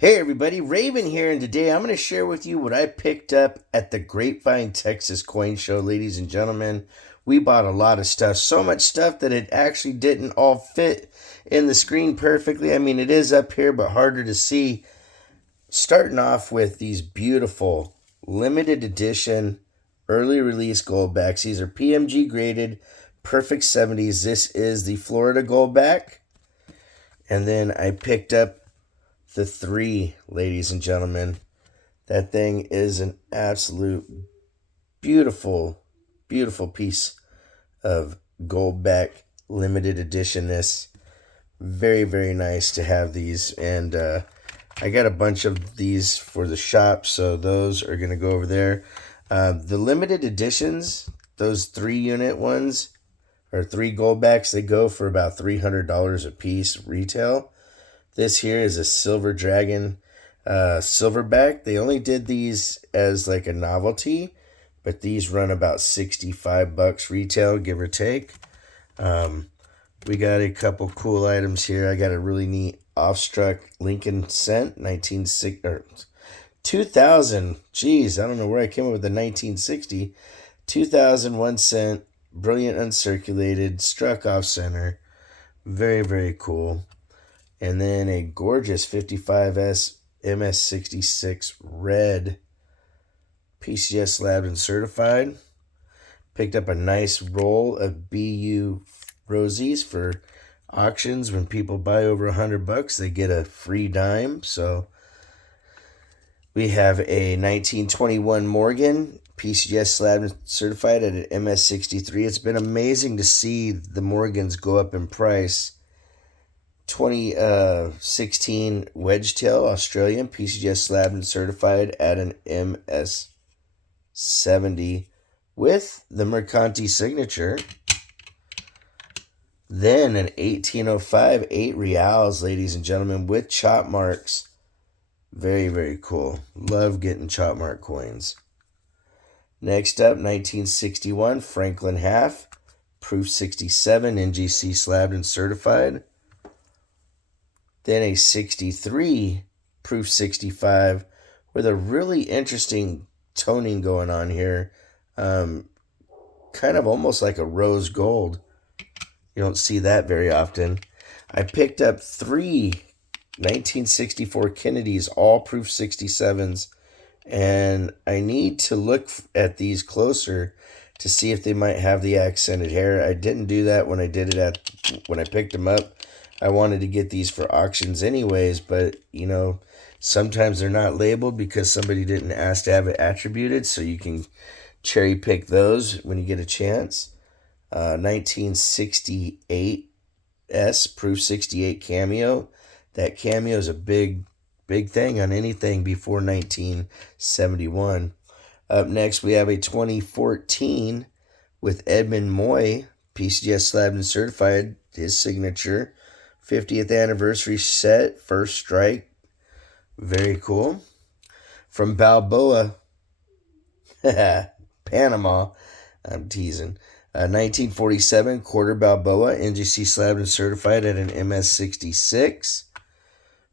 Hey everybody, Raven here, and today I'm going to share with you what I picked up at the Grapevine Texas Coin Show, ladies and gentlemen. We bought a lot of stuff, so much stuff that it actually didn't all fit in the screen perfectly. I mean, it is up here, but harder to see. Starting off with these beautiful limited edition early release Goldbacks. These are PMG graded, perfect 70s. This is the Florida Goldback. And then I picked up the 3, ladies and gentlemen. That thing is an absolute beautiful, beautiful piece of Goldback limited edition. This very, very nice to have these. And I got a bunch of these for the shop, so those are going to go over there. The limited editions, those 3-unit ones, or 3 Goldbacks, they go for about $300 a piece retail. This here is a Silver Dragon silverback. They only did these as like a novelty, but these run about $65 retail, give or take. We got a couple cool items here. I got a really neat Offstruck Lincoln cent, 2000. Geez, I don't know where I came up with the 1960. 2001 cent, brilliant uncirculated, struck off center. Very, very cool. And then a gorgeous 55S MS66 red PCS slabbed and certified. Picked up a nice roll of BU Rosies for auctions. When people buy over $100, they get a free dime. So we have a 1921 Morgan PCS slabbed and certified at an MS63. It's been amazing to see the Morgans go up in price. 2016 Wedgetail Australian PCS slabbed and certified at an MS70 with the Mercanti signature. Then an 1805 8 reals, ladies and gentlemen, with chop marks. Very, very cool. Love getting chop mark coins. Next up, 1961 Franklin half, proof 67 NGC slabbed and certified. Then a 63 proof 65 with a really interesting toning going on here. Kind of almost like a rose gold. You don't see that very often. I picked up 3 1964 Kennedys, all proof 67s. And I need to look at these closer to see if they might have the accented hair. I didn't do that when I did it when I picked them up. I wanted to get these for auctions anyways, but, you know, sometimes they're not labeled because somebody didn't ask to have it attributed, so you can cherry pick those when you get a chance. 1968 S, proof 68 cameo. That cameo is a big thing on anything before 1971. Up next, we have a 2014 with Edmund Moy, PCS slabbed and certified, his signature. 50th anniversary set, first strike. Very cool. From Balboa, Panama, I'm teasing. 1947 quarter Balboa, NGC slabbed and certified at an MS66.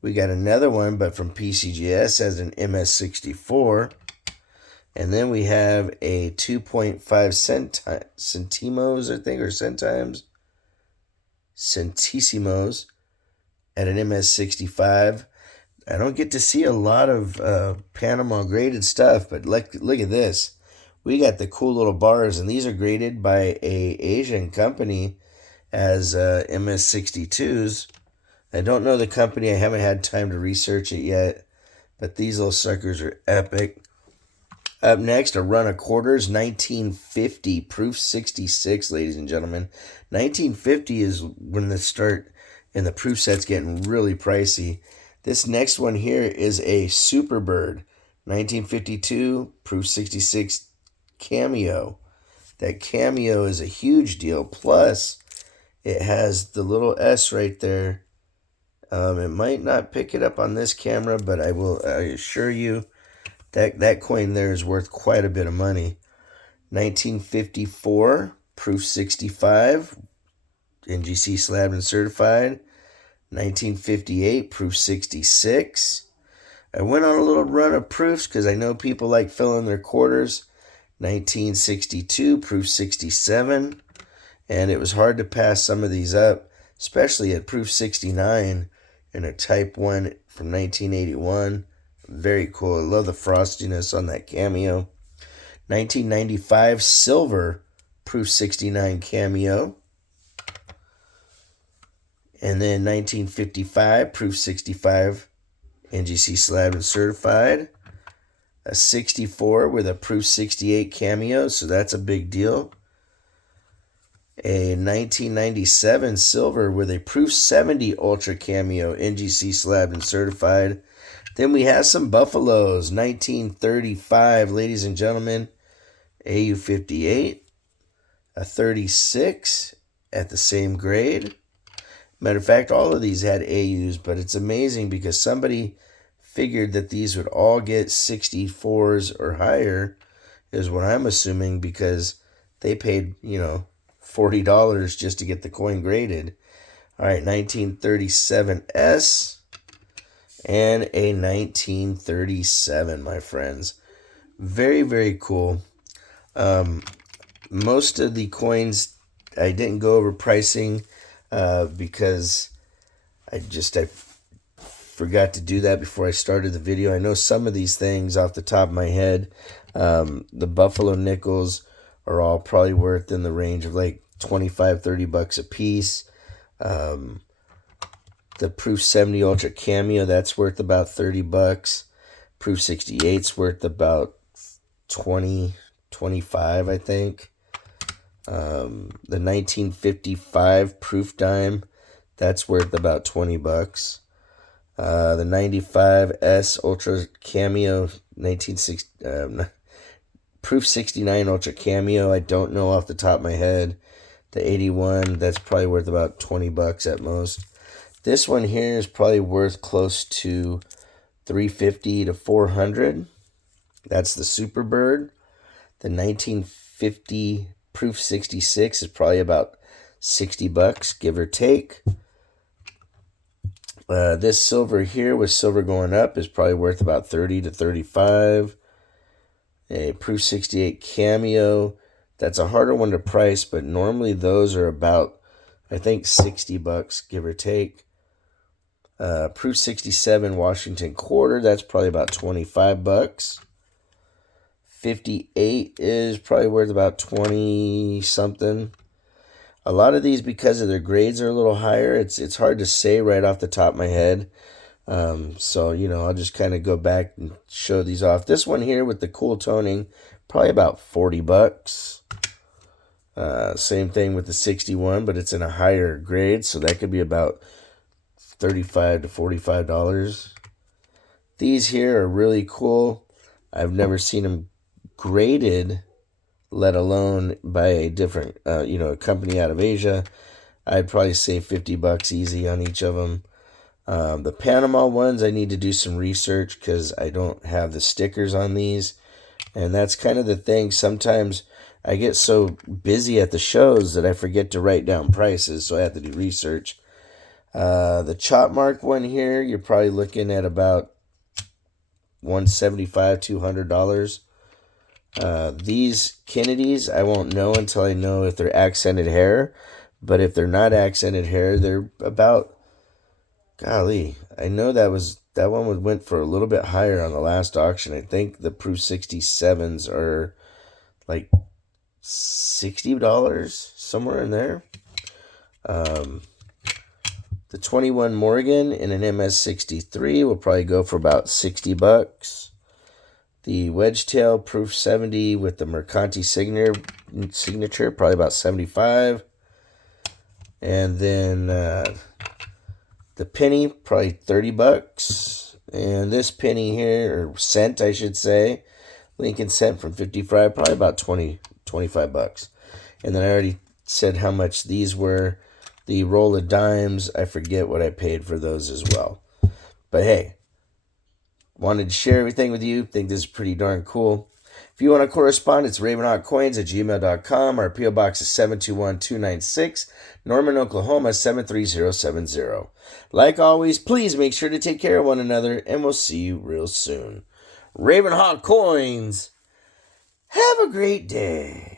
We got another one, but from PCGS as an MS64. And then we have a 2.5 centimos, I think, or centissimos at an MS65. I don't get to see a lot of Panama graded stuff, but look at this. We got the cool little bars, and these are graded by a Asian company as MS62s. I don't know the company. I haven't had time to research it yet, but these little suckers are epic. Up next, a run of quarters, 1950, proof 66, ladies and gentlemen. 1950 is when the start and the proof set's getting really pricey. This next one here is a Superbird, 1952, proof 66 cameo. That cameo is a huge deal. Plus, it has the little S right there. It might not pick it up on this camera, but I assure you that coin there is worth quite a bit of money. 1954, proof 65, NGC slabbed and certified. 1958, proof 66. I went on a little run of proofs because I know people like filling their quarters. 1962, proof 67. And it was hard to pass some of these up, especially at proof 69 in a type 1 from 1981. Very cool. I love the frostiness on that cameo. 1995 silver proof 69 cameo. And then 1955 proof 65 NGC slabbed and certified. A 64 with a proof 68 cameo, so that's a big deal. A 1997 silver with a proof 70 ultra cameo NGC slabbed and certified. Then we have some buffaloes. 1935, ladies and gentlemen, AU 58, a 36 at the same grade. Matter of fact, all of these had AUs, but it's amazing because somebody figured that these would all get 64s or higher, is what I'm assuming, because they paid, $40 just to get the coin graded. All right, 1937S and a 1937, my friends. Very, very cool. Most of the coins, I didn't go over pricing because I forgot to do that before I started the video. I know some of these things off the top of my head. The Buffalo nickels are all probably worth in the range of like $25-$30 a piece. The Proof 70 Ultra Cameo, that's worth about $30. Proof 68's worth about $20-$25, I think. The 1955 Proof Dime, that's worth about $20. The 95S Ultra Cameo, Proof 69 Ultra Cameo, I don't know off the top of my head. The 81, that's probably worth about $20 at most. This one here is probably worth close to $350 to $400. That's the Superbird. The 1950 Proof 66 is probably about $60, give or take. This silver here, with silver going up, is probably worth about $30 to $35. A Proof 68 Cameo, that's a harder one to price, but normally those are about, I think, $60, give or take. Proof 67 Washington Quarter, that's probably about $25. 58 is probably worth about 20 something. A lot of these, because of their grades are a little higher, it's hard to say right off the top of my head. So, I'll just kind of go back and show these off. This one here with the cool toning, probably about $40. Same thing with the 61, but it's in a higher grade, so that could be about $35 to $45. These here are really cool. I've never seen them graded, let alone by a different, a company out of Asia. I'd probably say $50 easy on each of them. The Panama ones, I need to do some research because I don't have the stickers on these. And that's kind of the thing. Sometimes I get so busy at the shows that I forget to write down prices, so I have to do research. The chop mark one here, you're probably looking at about $175, $200. These Kennedys, I won't know until I know if they're accented hair. But if they're not accented hair, they're about, golly, I know that one went for a little bit higher on the last auction. I think the Proof 67s are like $60, somewhere in there. The 21 Morgan in an MS63 will probably go for about $60. The Wedgetail Proof 70 with the Mercanti signature, probably about $75. And then the penny, probably $30. And this penny here, or cent, I should say, Lincoln cent from 55, probably about $25. And then I already said how much these were. The roll of dimes, I forget what I paid for those as well. But hey, wanted to share everything with you. Think this is pretty darn cool. If you want to correspond, it's ravenhawkcoins@gmail.com. Our P.O. Box is 721-296, Norman, Oklahoma 73070. Like always, please make sure to take care of one another, and we'll see you real soon. Ravenhawk Coins, have a great day.